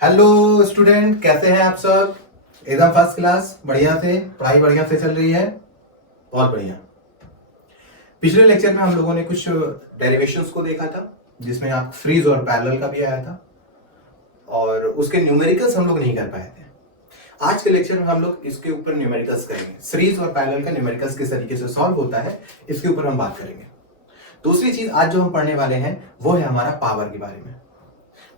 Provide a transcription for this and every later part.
Hello student, कैसे हैं आप सब। एकदम फर्स्ट क्लास, बढ़िया से पढ़ाई बढ़िया से चल रही है। बहुत बढ़िया। पिछले लेक्चर में हम लोगों ने कुछ डेरिवेशंस को देखा था, जिसमें आप फ्रीज और पैरेलल का भी आया था, और उसके न्यूमेरिकल्स हम लोग नहीं कर पाए थे। आज के लेक्चर में हम लोग इसके ऊपर न्यूमेरिकल्स करेंगे। फ्रीज और पैरेलल का न्यूमेरिकल्स किस तरीके से सॉल्व होता है, इसके ऊपर हम बात करेंगे। दूसरी चीज आज जो हम पढ़ने वाले हैं वो है हमारा पावर के बारे में।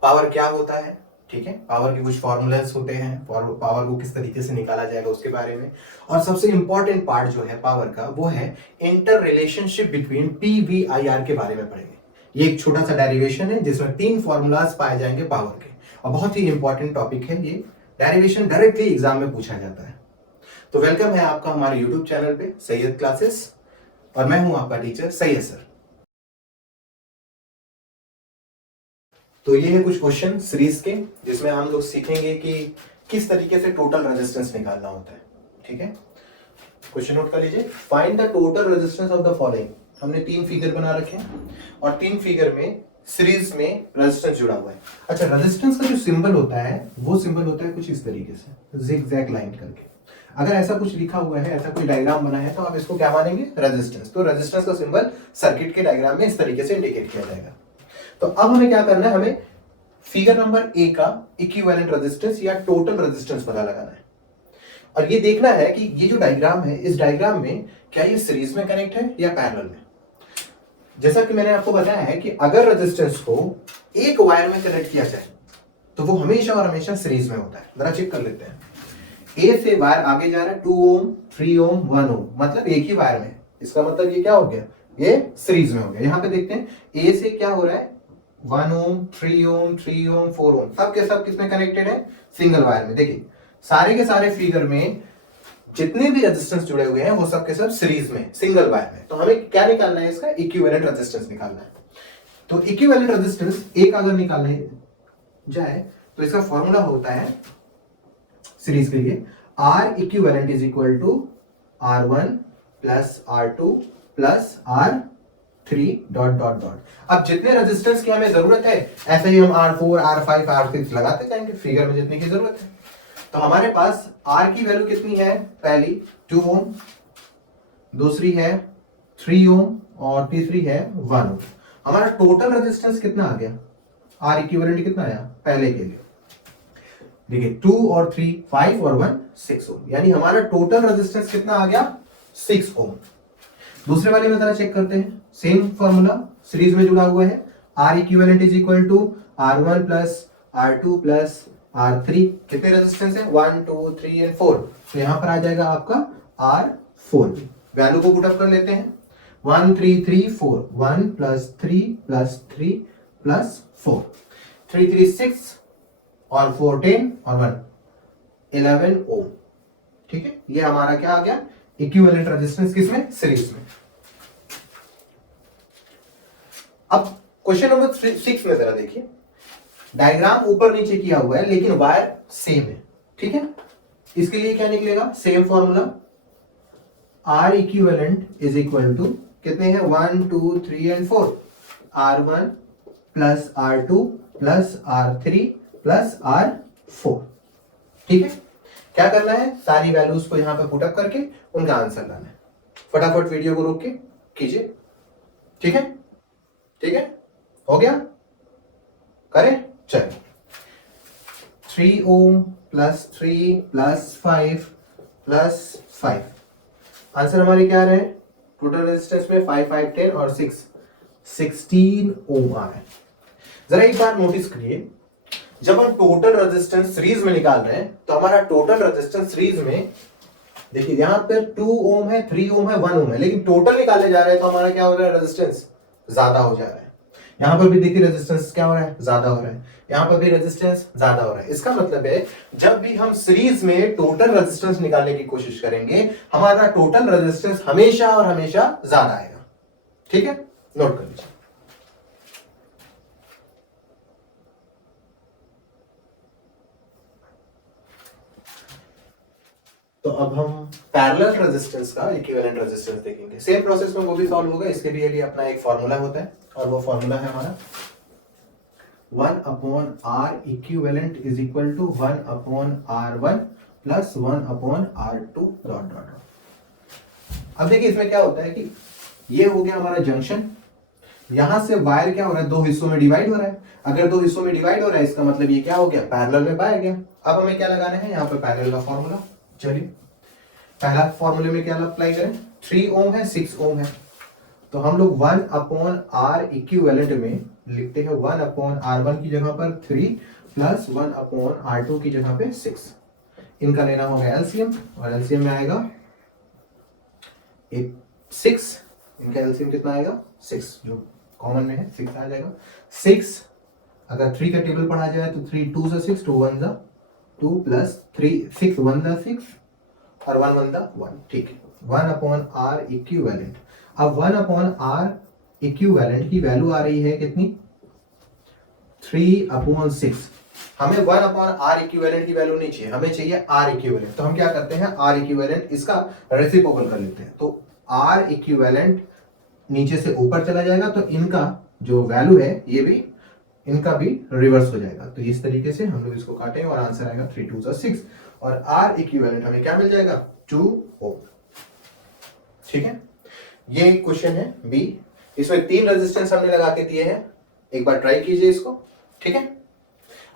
पावर क्या होता है, ठीक है, पावर के कुछ फॉर्मूलाज होते हैं, पावर को किस तरीके से निकाला जाएगा उसके बारे में। और सबसे इंपॉर्टेंट पार्ट जो है पावर का वो है inter relationship between P V I R के बारे में पढ़ेंगे। ये एक छोटा सा डेरिवेशन है जिसमें 3 फॉर्मूलाज पाए जाएंगे पावर के, और बहुत ही इंपॉर्टेंट टॉपिक है ये। डेरिवेशन डायरेक्टली एग्जाम में पूछा जाता है। तो वेलकम है आपका हमारे यूट्यूब चैनल पे सैयद क्लासेस, और मैं हूं आपका टीचर सैयद सर। तो ये है कुछ क्वेश्चन सीरीज के, जिसमें हम लोग सीखेंगे कि किस तरीके से टोटल रेजिस्टेंस निकालना होता है। ठीक है, क्वेश्चन नोट कर लीजिए। Find the total resistance of the following. हमने 3 फिगर बना रखे हैं और 3 फिगर में सीरीज में रेजिस्टेंस जुड़ा हुआ है। अच्छा, रेजिस्टेंस का जो सिंबल होता है वो सिंबल होता है कुछ इस तरीके से, जिगजैग लाइन करके। अगर ऐसा कुछ लिखा हुआ है, ऐसा कोई डायग्राम बना है, तो आप इसको क्या मानेंगे, रेजिस्टेंस। तो रेजिस्टेंस का सिंबल सर्किट के डायग्राम में इस तरीके से इंडिकेट किया जाएगा। तो अब हमें क्या करना है, हमें फिगर नंबर ए का इक्विवेलेंट रेजिस्टेंस या टोटल रेजिस्टेंस पता लगाना है। और ये देखना है कि ये जो डायग्राम है, इस डायग्राम में क्या ये सीरीज में कनेक्ट है या पैरेलल में। जैसा कि मैंने आपको बताया है कि अगर रेजिस्टेंस को एक वायर में कनेक्ट किया जाए तो वो हमेशा और हमेशा सीरीज में होता है। जरा चेक कर लेते हैं। ए से वायर आगे जा रहा है, 2 ओम 3 ओम 1 ओम, मतलब एक ही वायर में। इसका मतलब ये क्या हो गया, ये सीरीज में हो गया। यहां पे देखते हैं ए से क्या हो रहा है, 1 ओम 3 ओम 3 ओम 4 ओम, सब के सब किसमें कनेक्टेड है, सिंगल वायर में। देखिए सारे के सारे फिगर में जितने भी रेजिस्टेंस जुड़े हुए हैं वो सब के सब सीरीज में, सिंगल वायर में। तो हमें क्या निकालना है, इसका इक्विवेलेंट रेजिस्टेंस निकालना है। तो इक्विवेलेंट रेजिस्टेंस एक अगर निकालने जाए तो इसका फॉर्मूला होता है सीरीज के लिए, R equivalent is equal to R1 plus R2 plus R3 dot dot dot. अब जितने रेजिस्टेंस की हमें जरूरत है, ऐसे ही हम R4 R5 R6 लगाते जाएंगे फिगर में जितने की जरूरत है। तो हमारे पास R की वैल्यू कितनी है, पहली 2 ओम, दूसरी है 3 ओम और तीसरी है 1 ओम। हमारा टोटल रेजिस्टेंस कितना आ गया, R इक्विवेलेंट कितना आया पहले के लिए, देखिए 2 और 3 5 और 1 6 ओम, यानी हमारा टोटल रेजिस्टेंस कितना आ गया 6 ओम। दूसरे वाले में जरा चेक करते हैं, सेम फॉर्मूला सीरीज में जुड़ा हुआ है, R equivalent is equal to R1 plus R2 plus R3। कितने रेजिस्टेंस है, 1 2 3 एंड 4। तो यहां पर आ जाएगा आपका R4। वैल्यू को पुट अप कर लेते हैं, 1 3 3 4, 1 प्लस 3 प्लस 3 प्लस 4, 3 3 6 और 4 10 और 1 11 ओम। ठीक है, ये हमारा क्या आ गया, इक्विवेलेंट रेजिस्टेंस किसमें, सीरीज में। अब क्वेश्चन नंबर 6 में जरा देखिए, डायग्राम ऊपर नीचे किया हुआ है लेकिन वायर सेम है। ठीक है, इसके लिए क्या निकलेगा, same formula, R equivalent is equal to कितने हैं, 1 2 3 and 4, R1 plus R2 plus R3 plus R4। ठीक है, क्या करना है, सारी वैल्यूज को यहां पे पुट अप करके उनका आंसर लाना है। फटाफट वीडियो को रोक के कीजिए। ठीक है, ठीक है, हो गया, करें, चलिए। 3 ohm plus 3 plus 5 plus 5, answer हमारे क्या आ रहे हैं, टोटल रेजिस्टेंस में 5 5 10 और 6 16 ओम आ रहा है। जरा एक बार नोटिस करिए, जब हम टोटल रेजिस्टेंस सीरीज में निकाल रहे हैं तो हमारा टोटल रेजिस्टेंस सीरीज में, देखिए यहां पर 2 ओम है 3 ओम है 1 ओम है, लेकिन टोटल निकाले जा रहे हैं तो हमारा क्या हो रहा है, रेजिस्टेंस ज्यादा हो जा रहा है। यहां पर भी देखिए रेजिस्टेंस क्या हो रहा है, ज्यादा हो रहा है, यहां पर भी रेजिस्टेंस ज्यादा हो रहा है। इसका मतलब है जब भी हम सीरीज में टोटल रेजिस्टेंस निकालने की कोशिश करेंगे, हमारा टोटल रेजिस्टेंस हमेशा और हमेशा ज्यादा आएगा। ठीक है, नोट कर लीजिए। तो अब हम पैरेलल रेजिस्टेंस का इक्विवेलेंट रेजिस्टेंस देखेंगे। सेम प्रोसेस में वो भी सॉल्व होगा। इसके लिए अपना एक फॉर्मूला होता है और वो फॉर्मूला है हमारा 1/r equivalent is equal to 1/r1 plus 1/r2 dot dot. अब देखिए इसमें क्या होता है कि ये हो गया हमारा जंक्शन, यहां से वायर क्या हो रहा है, दो हिस्सों में डिवाइड हो रहा है। अगर दो हिस्सों में डिवाइड हो रहा है इसका मतलब ये क्या हो गया, पैरेलल में पाया गया। अब हमें क्या लगाना है यहाँ पे पैरेलल का फॉर्मूला। चलिए पहला फॉर्मूले में क्या अप्लाई करें, 3 ओम है 6 ओम है, तो हम लोग 1/r इक्विवेलेंट में लिखते हैं 1/r1 की जगह पर 3 प्लस 1/r2 की जगह पे 6। इनका लेना होगा एलसीएम, और एलसीएम में आएगा 6, इनका एलसीएम कितना आएगा 6, जो कॉमन में है 6 आ जाएगा। 6 अगर 3 का टेबल पढ़ा जाए तो 3 2 से 6, 2 1 जा 2 प्लस 3 6 1 जा 6 और 1 1 जा 1, ठीक है। 1/r इक्विवेलेंट, अब 1/r इक्विवेलेंट की वैल्यू आ रही है कितनी, 3/6। हमें 1/r इक्विवेलेंट की वैल्यू नहीं चाहिए, हमें चाहिए r इक्विवेलेंट। तो हम क्या करते हैं, r इक्विवेलेंट इसका रेसिप्रोकल कर लेते हैं, तो r इक्विवेलेंट नीचे से ऊपर चला जाएगा, तो इनका जो वैल्यू है ये भी इनका भी रिवर्स हो जाएगा। तो इस तरीके से हम लोग इसको काटेंगे और आंसर आएगा 3 2 जा 6, और r इक्विवेलेंट हमें क्या मिल जाएगा 2 ओम, ठीक है। ये क्वेश्चन है बी, इसमें 3 रेजिस्टेंस हमने लगा के दिए हैं, एक बार ट्राई कीजिए इसको, ठीक है।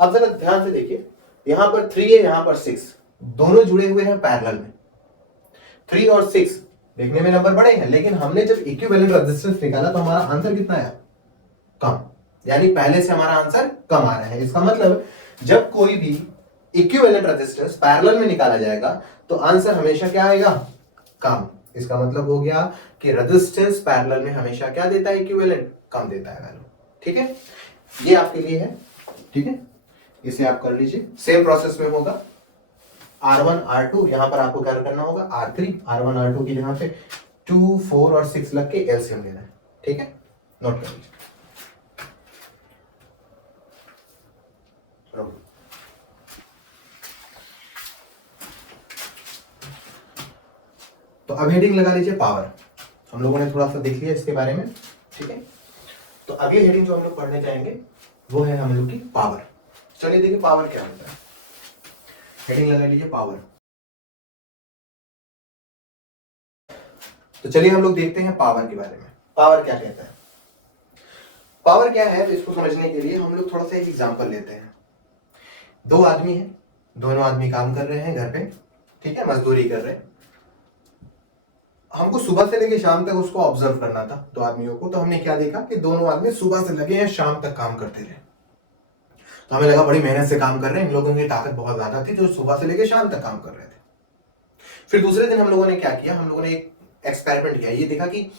अब जरा ध्यान से देखिए, यहां पर 3 है, यहां पर 6, दोनों जुड़े हुए हैं पैरेलल में। 3 और 6 देखने में नंबर बड़े हैं, लेकिन हमने जब इक्विवेलेंट रेजिस्टेंस निकाला तो हमारा आंसर कितना आया, कम, यानी पहले से हमारा आंसर कम आ रहा है। इसका मतलब जब कोई भी इक्विवेलेंट रेजिस्टेंस पैरेलल में निकाला जाएगा तो आंसर हमेशा क्या आएगा, कम। इसका मतलब हो गया कि रेजिस्टेंस पैरेलल में हमेशा क्या देता है, इक्विवेलेंट कम देता है वैल्यू, ठीक है। ये आपके लिए है, ठीक है, इसे आप कर लीजिए। सेम प्रोसेस में होगा R1 R2, यहां पर आपको क्या करना होगा, R3 R1 R2 की जगह पे 2 4 और 6 लग के एलसीएम लेना है, ठीक है, नोट कर लीजिए। तो अब हेडिंग लगा लीजिए पावर, हम लोगों ने थोड़ा सा देख लिया इसके बारे में, ठीक है। तो अगली हेडिंग जो हम लोग पढ़ने जाएंगे वो है हम लोग की पावर। चलिए देखिए पावर क्या होता है, हेडिंग लगा लीजिए पावर। तो चलिए हम लोग देखते हैं पावर के बारे में, पावर क्या कहता है। पावर क्या है, तो इसको समझने के लिए हम लोग थोड़ा सा एक एग्जांपल लेते हैं। 2 आदमी हैं, दोनों आदमी काम कर रहे हैं घर पे, ठीक है, मजदूरी कर रहे हैं। हमको सुबह से लेके शाम तक उसको ऑब्जर्व करना था, 2 आदमियों को। तो हमने क्या देखा कि दोनों आदमी सुबह से लगे हैं शाम तक काम करते रहे। तो हमें लगा बड़ी मेहनत से काम कर रहे हैं, इन लोगों की ताकत बहुत ज्यादा थी जो सुबह से लेके शाम तक काम कर रहे थे। फिर दूसरे दिन हम लोगों ने क्या किया, हम लोगों ने एक एक्सपेरिमेंट किया, ये देखा कि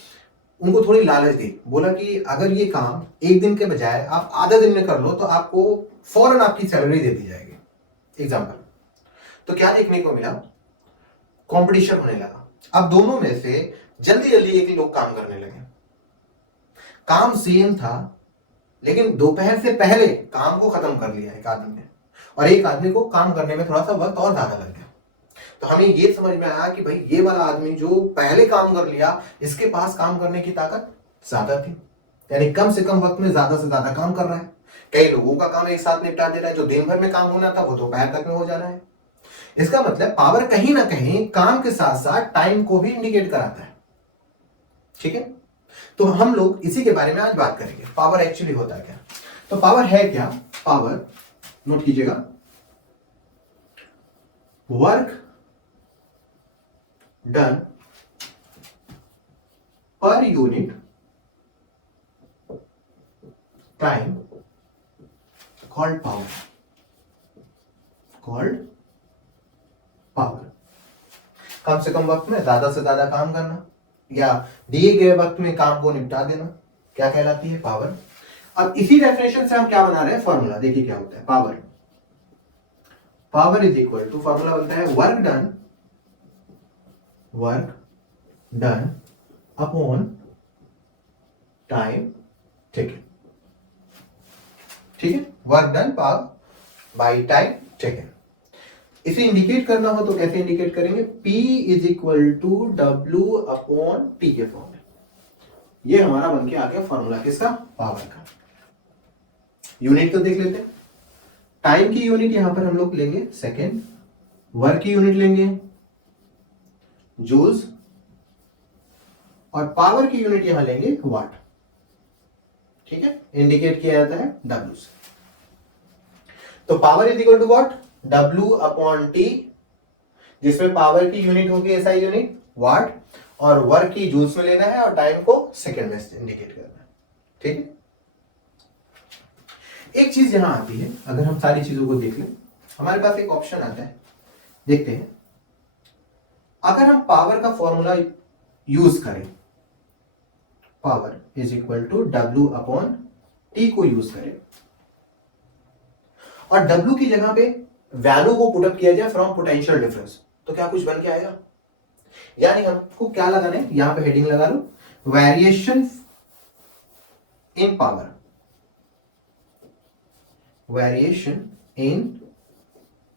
उनको थोड़ी लालच दी, बोला कि अगर ये काम एक दिन के बजाय आप आधा दिन में कर लो तो आपको फौरन आपकी सैलरी दे दी जाएगी, एग्जाम्पल। तो क्या देखने को मिला, कंपटीशन होने लगा। अब दोनों में से जल्दी जल्दी एक लोग काम करने लगे, काम सेम था लेकिन दोपहर से पहले काम को खत्म कर लिया एक आदमी ने, और एक आदमी को काम करने में थोड़ा सा वक्त और ज्यादा लग गया। तो हमें ये समझ में आया कि भाई ये वाला आदमी जो पहले काम कर लिया, इसके पास काम करने की ताकत ज्यादा थी, यानी कम से कम वक्त में ज्यादा से ज्यादा काम कर रहा है। कई लोगों का काम एक साथ निपटा दे रहा है, जो दिन भर में काम होना था वो दोपहर तक में हो जा रहा है। इसका मतलब पावर कहीं ना कहीं काम के साथ साथ टाइम को भी इंडिकेट कराता है, ठीक है। तो हम लोग इसी के बारे में आज बात करेंगे, पावर एक्चुअली होता है क्या। तो पावर है क्या, पावर नोट कीजिएगा, work done per unit time called power, called power. कम से कम वक्त में ज्यादा से ज्यादा काम करना या दिए गए वक्त में काम को निपटा देना क्या कहलाती है, पावर। अब इसी डेफिनेशन से हम क्या बना रहे हैं, फॉर्मूला देखिए क्या होता है। Power, power is equal to, formula बनता है work done, work done upon time taken, ठीक है, work done by time taken. इसे इंडिकेट करना हो तो कैसे इंडिकेट करेंगे, P is equal to W upon T के फॉर्म में। ये हमारा बन के आ गया फॉर्मूला किसका, पावर का। यूनिट को देख लेते हैं। टाइम की यूनिट यहां पर हम लोग लेंगे सेकेंड, वर्क की यूनिट लेंगे जूल्स, और पावर की यूनिट यहां लेंगे वाट। ठीक है, इंडिकेट किया जाता है डब्ल्यू से। तो power is equal to what, W upon T, जिसमें पावर की यूनिट होगी एसआई यूनिट वाट, और वर्क की जूल्स में लेना है और टाइम को सेकंड में इंडिकेट करना है। ठीक है, एक चीज यहां आती है, अगर हम सारी चीजों को देख लें, हमारे पास एक ऑप्शन आता है, देखते हैं। अगर हम पावर का फॉर्मूला यूज करें, power is equal to W upon T को यूज करें, और W की जगह पे वैल्यू को पुटअप किया जाए फ्रॉम पोटेंशियल डिफरेंस, तो क्या कुछ बन के आएगा? यानी हमको क्या लगाना है, यहां पे हेडिंग लगा लो, variation in power, variation in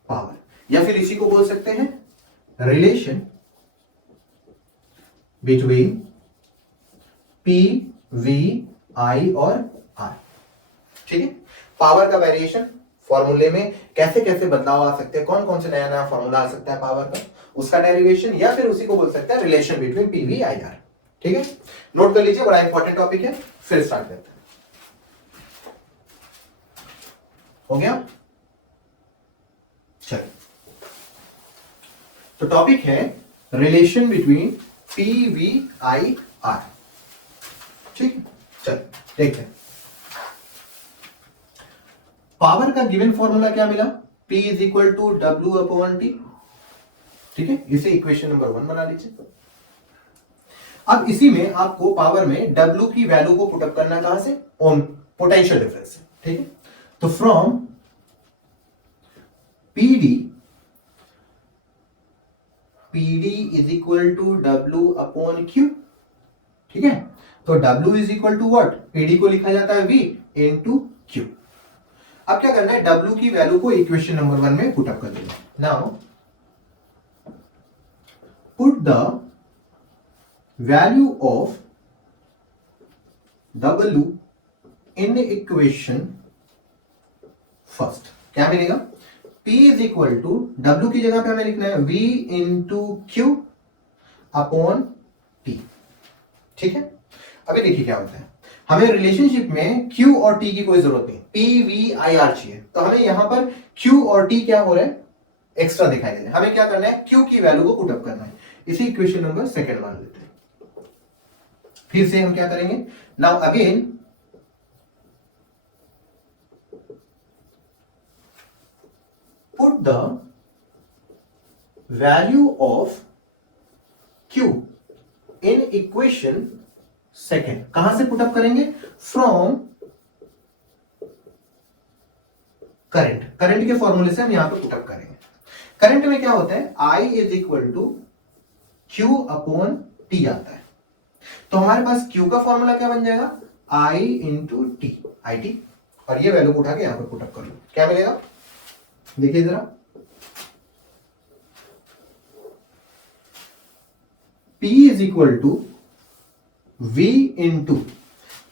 power, या फिर इसी को बोल सकते हैं relation between P, V, I और R। ठीक है, पावर का वेरिएशन फॉर्मूले में कैसे कैसे बदलाव आ सकते हैं, कौन कौन से नया नया फॉर्मूला आ सकता है पावर का, उसका डेरिवेशन, या फिर उसी को बोल सकते हैं relation between P V I R. ठीक है, नोट कर लीजिए, बड़ा इंपॉर्टेंट टॉपिक है। फिर स्टार्ट करते हैं। हो गया, चलिए, तो टॉपिक है relation between P V I R. ठीक है, चलिए देखते हैं। पावर का गिवन फॉर्मूला क्या मिला, P is equal to W upon T. ठीक है, इसे इक्वेशन नंबर 1 बना लीजिए। अब इसी में आपको पावर में W की वैल्यू को पुटअप करना, कहां से, ओम पोटेंशियल डिफरेंस से। ठीक है, तो from PD is equal to W upon Q. ठीक है, तो W is equal to what, PD को लिखा जाता है V इनटू Q। अब क्या करना है, W की वैल्यू को इक्वेशन नंबर 1 में पुटअप कर देना। Now put the value of W in equation first. क्या मिलेगा, P is equal to W की जगह पे हमें लिखना है V into Q upon T। ठीक है, अभी देखिए क्या होता है, हमें रिलेशनशिप में Q और T की कोई जरूरत नहीं, P V I R चाहिए। तो हमें यहां पर Q और T क्या हो रहा है, एक्स्ट्रा दिखाई दे रहा है। हमें क्या करना है, Q की वैल्यू को पुटअप करना है, इसी इक्वेशन नंबर सेकंड मान लेते हैं। फिर से हम क्या करेंगे, now again put the value of Q in equation second. कहां से पुटअप करेंगे, फ्रॉम करंट, करंट के फॉर्मूले से हम यहां पे पुटअप करेंगे। करंट में क्या होता है, I is equal to Q upon T आता है। तो हमारे पास Q का फॉर्मूला क्या बन जाएगा, I into T, I T, और ये वैल्यू को उठा के यहां पर पुटअप कर लो, क्या मिलेगा, देखिए जरा, P is equal to V into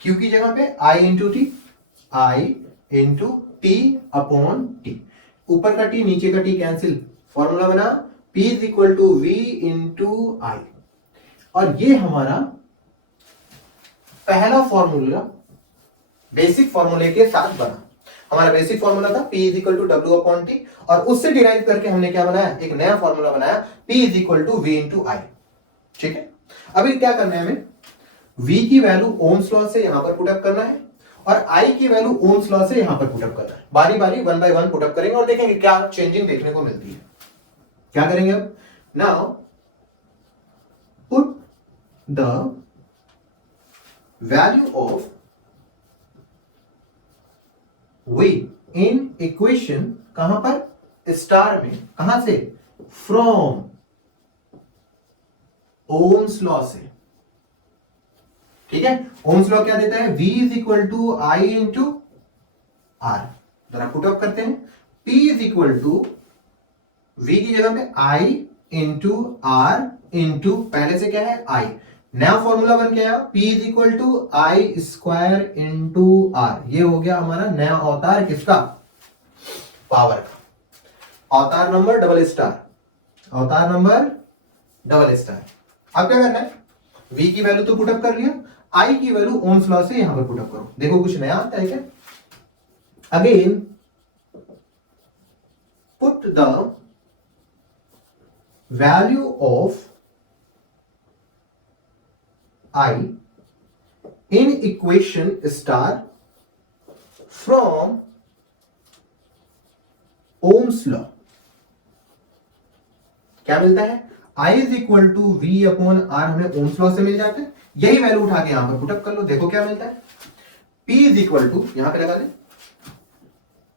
Q की जगह पे I into T, I into T upon T, ऊपर का टी नीचे का टी कैंसिल, फॉर्मूला बना P is equal to V into I. और ये हमारा पहला फॉर्मूला बेसिक फॉर्मूले के साथ बना। हमारा बेसिक फॉर्मूला था P is equal to W upon T, और उससे डिराइव करके हमने क्या बनाया, एक नया फॉर्मूला बनाया P is equal to V into I. ठीक है, अभी क्या करना है, हमें V की वैल्यू ओम्स लॉ से यहां पर पुटअप करना है, और I की वैल्यू ओम्स लॉ से यहां पर पुटअप करना है। बारी बारी 1 बाय 1 पुटअप करेंगे और देखेंगे क्या चेंजिंग देखने को मिलती है। क्या करेंगे अब, now put the value of V in equation, कहां पर, स्टार में, कहां से, फ्रॉम ओम्स लॉ से। ठीक है, ओम्स लॉ क्या देता है, V is equal to I into R. जरा पुटअप करते हैं, P is equal to V की जगह पे I इंटू आर इंटू, पहले से क्या है I, नया फॉर्मूला बन के आया P is equal to I square into R. ये हो गया हमारा नया अवतार किसका? पावर का। अवतार नंबर डबल स्टार, अवतार नंबर डबल स्टार। अब क्या करना है? V की वैल्यू तो पुटअप कर लिया, I की वैल्यू ओम्स लॉ से यहां पर पुटअप करो। देखो कुछ नया आता है क्या? Again put the value of I in equation star from Ohm's law। क्या मिलता है? I is equal to V upon R हमें ओम्स लॉ से मिल जाता है। यही वैल्यू उठा के यहां पर पुटअप कर लो, देखो क्या मिलता है। P इज इक्वल टू, यहां पे लगा दें,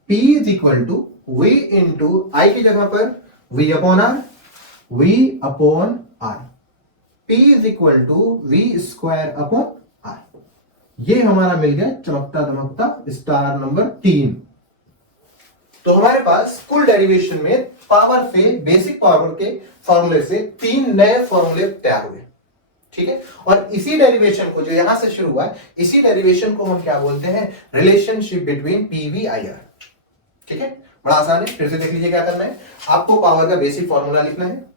P is equal to V into I की जगह पर V upon R, V upon R. P is equal to V square upon R. ये हमारा मिल गया चमकता दमकता स्टार नंबर 3। तो हमारे पास कुल डेरिवेशन में पावर से, बेसिक पावर के फॉर्मूले से 3 नए फॉर्मूले तैयार हुए। ठीक है, और इसी डेरिवेशन को, जो यहां से शुरू हुआ है, इसी डेरिवेशन को हम क्या बोलते हैं? Relationship between PV I R. ठीक है, बड़ा आसान है, फिर से देख लीजिए क्या करना है। आपको पावर का बेसिक फॉर्मूला लिखना है,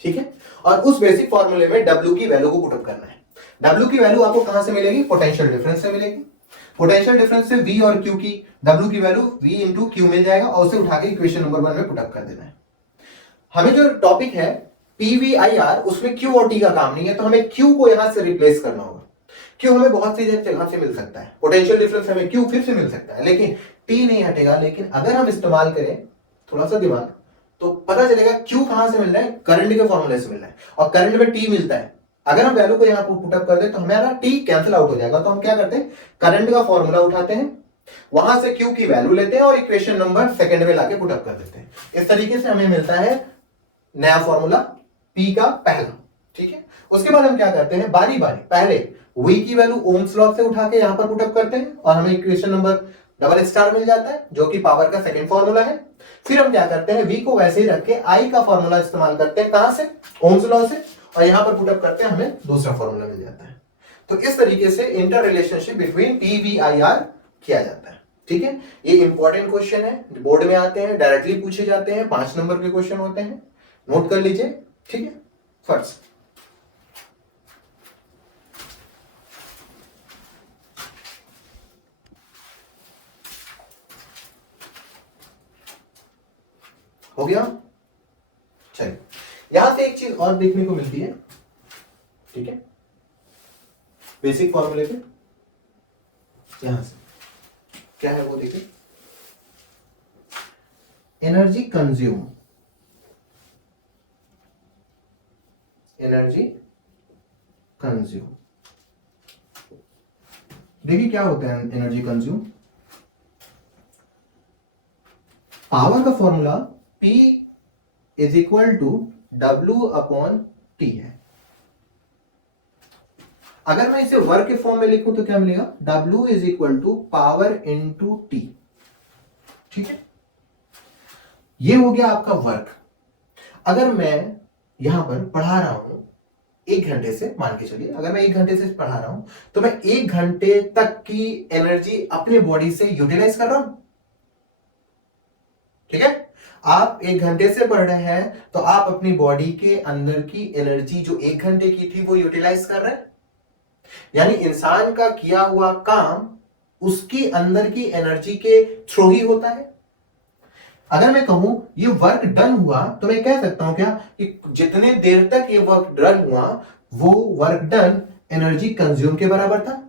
ठीक है, और उस बेसिक फॉर्मूले में W की वैल्यू को पुटअप करना है। W की वैल्यू आपको कहां से मिलेगी? पोटेंशियल डिफरेंस से मिलेगी। पोटेंशियल डिफरेंस से V और Q की, W की वैल्यू V इंटू Q मिल जाएगा, और उसे उठा के इक्वेशन नंबर 1 में पुटअप कर देना है। हमें जो टॉपिक है PVIR, उसमें Q और T का काम नहीं है, तो हमें Q को यहां से रिप्लेस करना होगा। Q हमें बहुत सी जगह से मिल सकता है, पोटेंशियल डिफरेंस हमें Q फिर से मिल सकता है, लेकिन T नहीं हटेगा। लेकिन अगर हम इस्तेमाल करें थोड़ा सा दिमाग, तो पता चलेगा Q कहां से मिल रहा है? करंट के फॉर्मूले से मिल रहा है, और करंट में T मिलता है। अगर हम वैल्यू को यहां पर पुटअप कर दे तो हमारा T कैंसिल आउट हो जाएगा। तो हम क्या करते हैं? करंट का फॉर्मूला उठाते हैं, वहां से Q की वैल्यू लेते हैं और इक्वेशन नंबर सेकंड में लाके पुटअप कर देते हैं। इस तरीके से हमें मिलता है नया फॉर्मूला P का पहला। ठीक है, उसके बाद हम क्या करते हैं? बारी बारी पहले V की वैल्यू ओम्स लॉ से उठा के यहां पर पुटअप करते हैं, और हमें इक्वेशन नंबर डबल स्टार मिल जाता है, जो कि पावर का सेकंड फॉर्मूला है। फिर हम क्या करते हैं? V को वैसे ही रख के I का फॉर्मूला इस्तेमाल करते हैं, कहां से? ओम्स लॉ से, और यहां पर पुटअप करते हैं, हमें दूसरा फॉर्मूला मिल जाता है। तो इस तरीके से इंटर रिलेशनशिप बिटवीन PVIR किया जाता है। ठीक है, ये इंपॉर्टेंट क्वेश्चन है, बोर्ड में आते हैं, डायरेक्टली पूछे जाते हैं, 5 नंबर के क्वेश्चन होते हैं, नोट कर लीजिए। ठीक है, फर्स्ट हो गया। चलिए, यहां से एक चीज और देखने को मिलती है। ठीक है, बेसिक फॉर्मूले पे यहां से क्या है वो देखिए, एनर्जी कंज्यूम, एनर्जी कंज्यूम। देखिए क्या होता है एनर्जी कंज्यूम। पावर का formula P is equal to W upon T है। अगर मैं इसे वर्क के फॉर्म में लिखूं तो क्या मिलेगा? W is equal to power into T। ठीक है, ये हो गया आपका वर्क। अगर मैं यहां पर पढ़ा रहा हूं 1 घंटे से, मान के चलिए अगर मैं 1 घंटे से पढ़ा रहा हूं, तो मैं 1 घंटे तक की एनर्जी अपने बॉडी से यूटिलाइज कर रहा हूं। ठीक है, आप 1 घंटे से पढ़ रहे हैं, तो आप अपनी बॉडी के अंदर की एनर्जी जो 1 घंटे की थी वो यूटिलाइज कर रहे हैं। यानी इंसान का किया हुआ काम उसकी अंदर की एनर्जी के थ्रू ही होता है। अगर मैं कहूं ये वर्क डन हुआ, तो मैं कह सकता हूं क्या कि जितने देर तक ये वर्क डन हुआ, वो वर्क डन एनर्जी कंज्यूम के बराबर था।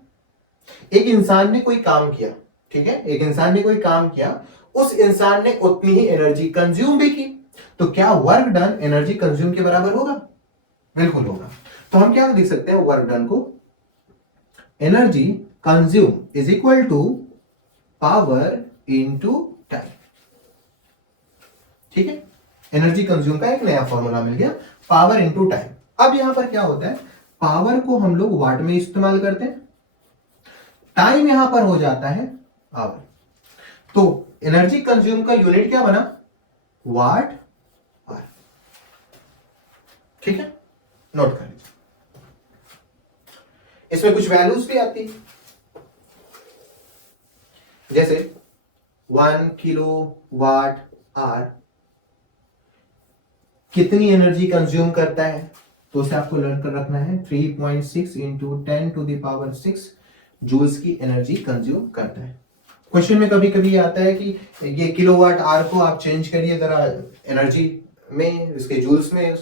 एक इंसान ने कोई काम किया, ठीक है, एक इंसान ने कोई काम किया, उस इंसान ने उतनी ही एनर्जी कंज्यूम भी की, तो क्या वर्क डन एनर्जी कंज्यूम के बराबर होगा? बिल्कुल होगा। तो हम क्या लिख सकते हैं वर्क डन को? Energy consume is equal to power into time. ठीक है, एनर्जी कंज्यूम का एक नया फॉर्मूला मिल गया, पावर इंटू टाइम। अब यहां पर क्या होता है? पावर को हम लोग वाट में इस्तेमाल करते हैं, टाइम यहां पर हो जाता है आवर। तो एनर्जी कंज्यूम का यूनिट क्या बना? Watt hour. ठीक है, नोट कर लीजिए। इसमें कुछ वैल्यूज भी आती है, जैसे 1 किलो वाट आर कितनी एनर्जी कंज्यूम करता है, तो उसे आपको लर्न कर रखना है 3.6 इंटू 10⁻⁶ जूल्स की एनर्जी कंज्यूम करता है। क्वेश्चन में कभी कभी आता है कि ये किलोवाट आर को आप चेंज करिए जरा एनर्जी में, इसके जूल्स में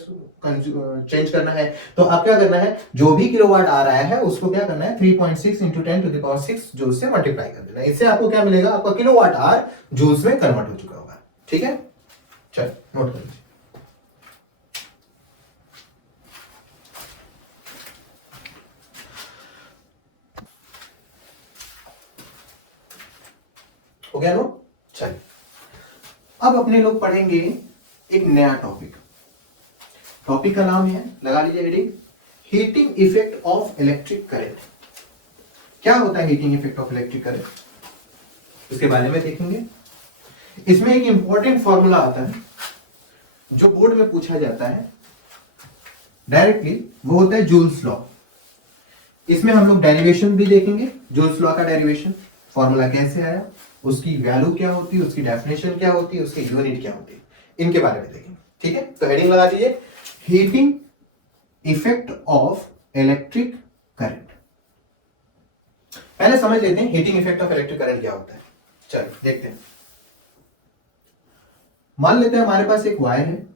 चेंज करना है, तो आप क्या करना है, जो भी किलोवाट आ रहा है उसको क्या करना है 3.6 इंटू 10⁻⁶ जूल्स से मल्टीप्लाई कर देना है। इससे आपको क्या मिलेगा, आपका किलोवाट आर जूल्स में कन्वर्ट हो चुका होगा। ठीक है, चल नोट कर लीजिए। हो गया नो, चलिए अब अपने लोग पढ़ेंगे एक नया टॉपिक। टॉपिक का नाम है, लगा लीजिए heading, heating effect of electric current. क्या होता है heating effect of electric current, इसके बारे में देखेंगे। इसमें एक इंपॉर्टेंट फॉर्मूला आता है जो बोर्ड में पूछा जाता है डायरेक्टली, वो होता है जूल्स लॉ। इसमें हम लोग डेरिवेशन भी देखेंगे, जूल्स लॉ का डेरिवेशन, फॉर्मूला कैसे आया, उसकी वैल्यू क्या होती है, उसकी डेफिनेशन क्या होती है, उसकी यूनिट क्या होती है, इनके बारे में देखेंगे। ठीक है, तो हेडिंग लगा दीजिए, heating effect of electric current. पहले समझ लेते हैं heating effect of electric current क्या होता है। चलिए देखते हैं। मान लेते हैं हमारे पास एक वायर है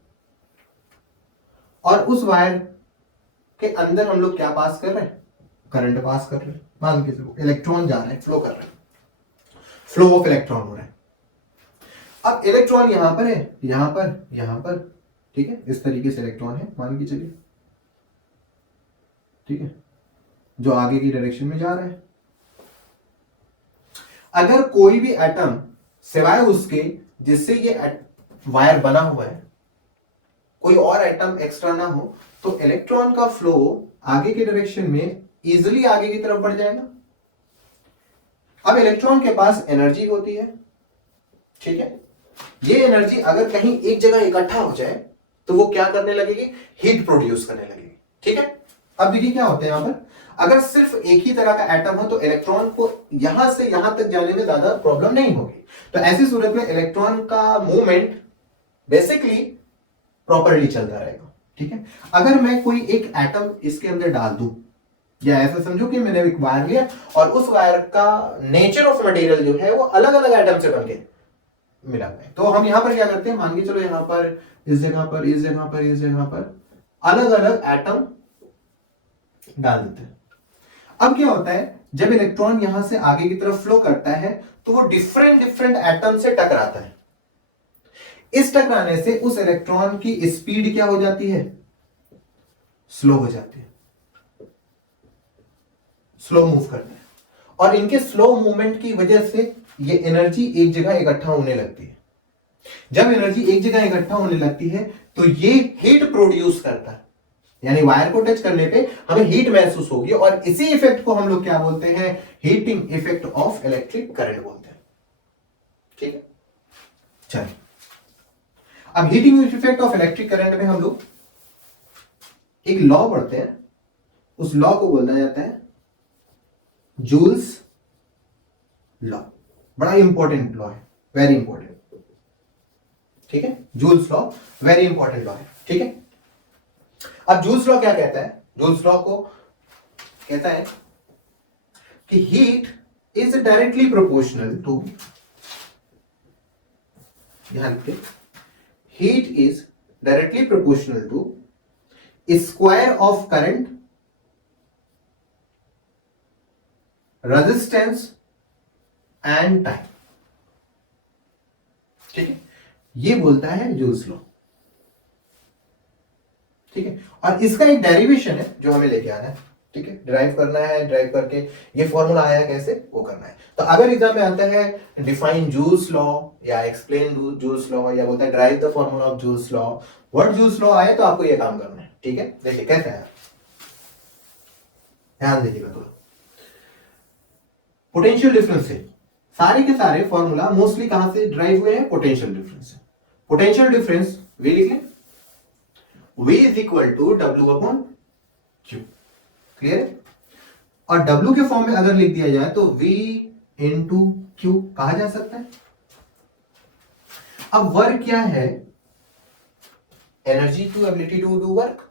और उस वायर के अंदर हम लोग क्या पास कर रहे हैं, करंट पास कर रहे हैं। मान के चलो इलेक्ट्रॉन जा रहे हैं, फ्लो कर रहे हैं, फ्लो ऑफ इलेक्ट्रॉन हो रहा है। अब इलेक्ट्रॉन यहां पर है, यहां पर, यहां पर, ठीक है, इस तरीके से इलेक्ट्रॉन है मान के चलिए, ठीक है, जो आगे की डायरेक्शन में जा रहा है। अगर कोई भी एटम सिवाय उसके जिससे ये वायर बना हुआ है, कोई और एटम एक्स्ट्रा ना हो, तो इलेक्ट्रॉन का फ्लो आगे की डायरेक्शन में इजीली आगे की तरफ बढ़ जाएगा। अब इलेक्ट्रॉन के पास एनर्जी होती है, ठीक है, ये एनर्जी अगर कहीं एक जगह इकट्ठा हो जाए तो वो क्या करने लगेगी, हीट प्रोड्यूस करने लगेगी। ठीक है, अब देखिए क्या होता है यहां पर, अगर सिर्फ एक ही तरह का एटम हो तो इलेक्ट्रॉन को यहां से यहां तक जाने में ज्यादा प्रॉब्लम नहीं होगी। तो ऐसी सूरत में इलेक्ट्रॉन का मूवमेंट बेसिकली प्रॉपरली चलता रहेगा। ठीक है, अगर मैं कोई एक एटम इसके अंदर डाल दूं, या ऐसा समझो कि मैंने एक वायर लिया और उस वायर का नेचर ऑफ मटेरियल जो है वो अलग अलग एटम से बनके मिला हुआ है, तो हम यहां पर क्या करते हैं, मान के चलो यहां पर, इस जगह पर, इस जगह पर, इस जगह पर अलग अलग एटम डाल देते हैं। अब क्या होता है, जब इलेक्ट्रॉन यहां से आगे की तरफ फ्लो करता है तो वो डिफरेंट डिफरेंट एटम से टकराता है। इस टकराने से उस इलेक्ट्रॉन की स्पीड क्या हो जाती है, स्लो हो जाती है, स्लो मूव करते हैं, और इनके स्लो मूवमेंट की वजह से ये एनर्जी एक जगह इकट्ठा होने लगती है। जब एनर्जी एक जगह इकट्ठा होने लगती है तो ये हीट प्रोड्यूस करता है, यानी वायर को टच करने पे हमें हीट महसूस होगी, और इसी इफेक्ट को हम लोग क्या बोलते हैं, heating effect of electric current बोलते हैं। ठीक है, चलिए अब heating effect of electric current में हम लोग एक लॉ पढ़ते हैं, उस लॉ को बोला जाता है जूल्स लॉ। बड़ा इंपॉर्टेंट लॉ है, वेरी इंपॉर्टेंट। ठीक है, joules law very important law है। ठीक है, अब जूल्स लॉ क्या कहता है, जूल्स लॉ को कहता है कि heat is directly proportional to, ध्यान रखिए, heat is directly proportional to square of current, resistance and time. ठीक है, ये बोलता है जूल्स लॉ। ठीक है, और इसका एक डेरिवेशन है जो हमें लेके आना है। ठीक है, ड्राइव करना है, ड्राइव करके ये फॉर्मूला आया कैसे वो करना है। तो अगर एग्जाम में आता है डिफाइन जूल्स लॉ या एक्सप्लेन जूल्स लॉ या बोलता है drive the formula of joules law, what joules law आए तो आपको ये काम करना है। ठीक है, देखिए कैसे है, ध्यान दीजिएगा थोड़ा। पोटेंशियल डिफरेंस से सारे के सारे फॉर्मूला मोस्टली कहां से ड्राइव हुए हैं, पोटेंशियल डिफरेंस से। पोटेंशियल डिफरेंस वी लिख लें, V is equal to W upon Q। Clear है, और W के फॉर्म में अगर लिख दिया जाए तो V इंटू क्यू कहा जा सकता है। अब वर्क क्या है? Energy to ability to do work.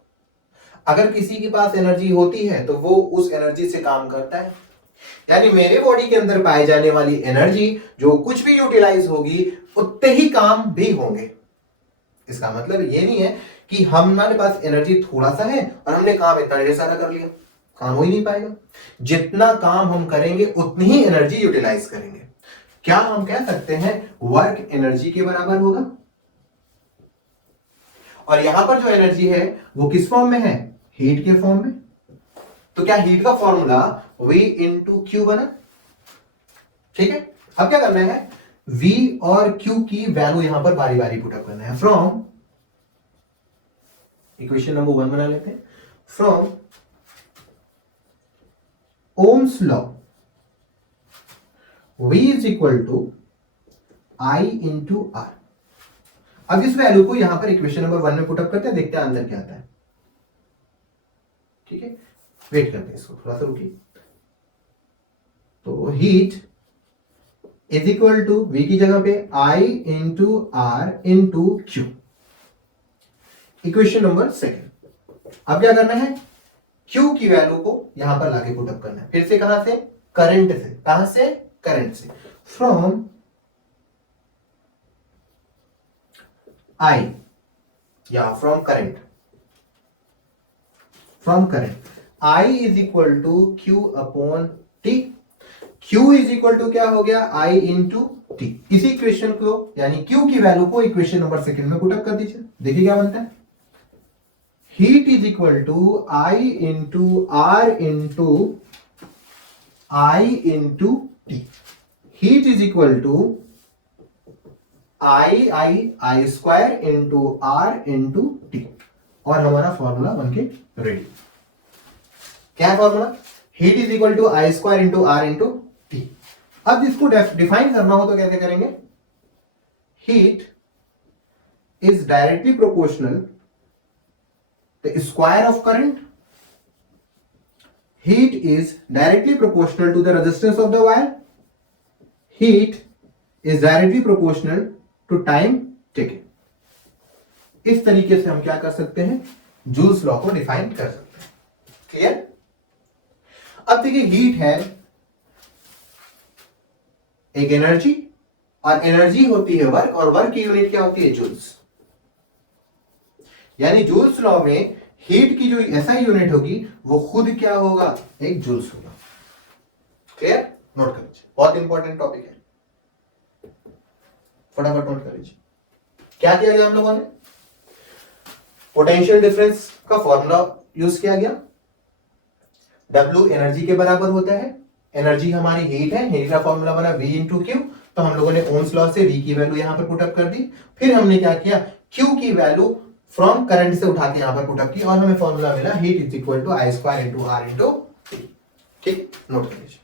अगर किसी के पास एनर्जी होती है तो वो उस एनर्जी से काम करता है, यानी मेरे बॉडी के अंदर पाए जाने वाली एनर्जी जो कुछ भी यूटिलाइज होगी उतने ही काम भी होंगे। इसका मतलब ये नहीं है कि हमारे पास एनर्जी थोड़ा सा है और हमने काम इतना ढेर सारा कर लिया, काम हो ही नहीं पाएगा। जितना काम हम करेंगे उतनी ही एनर्जी यूटिलाइज करेंगे। क्या हम कह सकते हैं वर्क एनर्जी के बराबर होगा? और यहां पर जो एनर्जी है वो किस फॉर्म में है? हीट के फॉर्म में। तो क्या हीट का फॉर्मूला V इंटू क्यू बना? ठीक है, अब क्या करना है? V और Q की वैल्यू यहां पर बारी बारी पुटअप करना है। फ्रॉम इक्वेशन नंबर 1 बना लेते हैं। From Ohm's law V is equal to I into R। अब इस वैल्यू को यहां पर इक्वेशन नंबर 1 में पुटअप करते हैं, देखते हैं आंसर क्या आता है। ठीक है, वेट करते हैं इसको, थोड़ा सा रुकिए। तो heat is equal to V की जगह पे I into R into Q, equation number 2। अब क्या करना है? Q की वैल्यू को यहां पर लाके पुटअप करना है। फिर से कहां से? करंट से। कहां से? करंट से। फ्रॉम I या from current, from current I is equal to Q upon T। Q is equal to क्या हो गया? I into T। इसी इक्वेशन को यानी Q की वैल्यू को इक्वेशन नंबर 2 में पुटअप कर दीजिए, देखिए क्या बनता है। Heat is equal to I into R into I into T। Heat is equal to I square into R into T। और हमारा फॉर्मूला बनके रेडी। क्या है formula? Heat is equal to I square into R into T। अब इसको define करना हो तो कैसे करेंगे? Heat is directly proportional the square of current. Heat is directly proportional to the resistance of the wire. Heat is directly proportional to time taken. इस तरीके से हम क्या कर सकते हैं? जूल्स लॉ को डिफाइन कर सकते हैं। क्लियर? अब देखिए, हीट है एक एनर्जी, और एनर्जी होती है वर्क, और वर्क की यूनिट क्या होती है? जूल्स। यानी जूल्स लॉ में हीट की जो एसआई यूनिट होगी वो खुद क्या होगा? एक जूल्स होगा। क्लियर? नोट कर लीजिए, बहुत इंपॉर्टेंट टॉपिक है, फटाफट नोट कर लीजिए। क्या किया गया हम लोगों ने? पोटेंशियल डिफरेंस का फॉर्मूला यूज किया गया। W एनर्जी के बराबर होता है। एनर्जी हमारी हीट है, हीट का फॉर्मूला बना V इंटू क्यू। तो हम लोगों ने ओम्स लॉ से V की वैल्यू यहां पर पुटअप कर दी। फिर हमने क्या किया? Q की वैल्यू फ्रॉम करंट से उठा के यहां पर पुटअप की, और हमें फॉर्मूला मिला heat is equal to I square into R into T। ठीक, नोट कर लीजिए।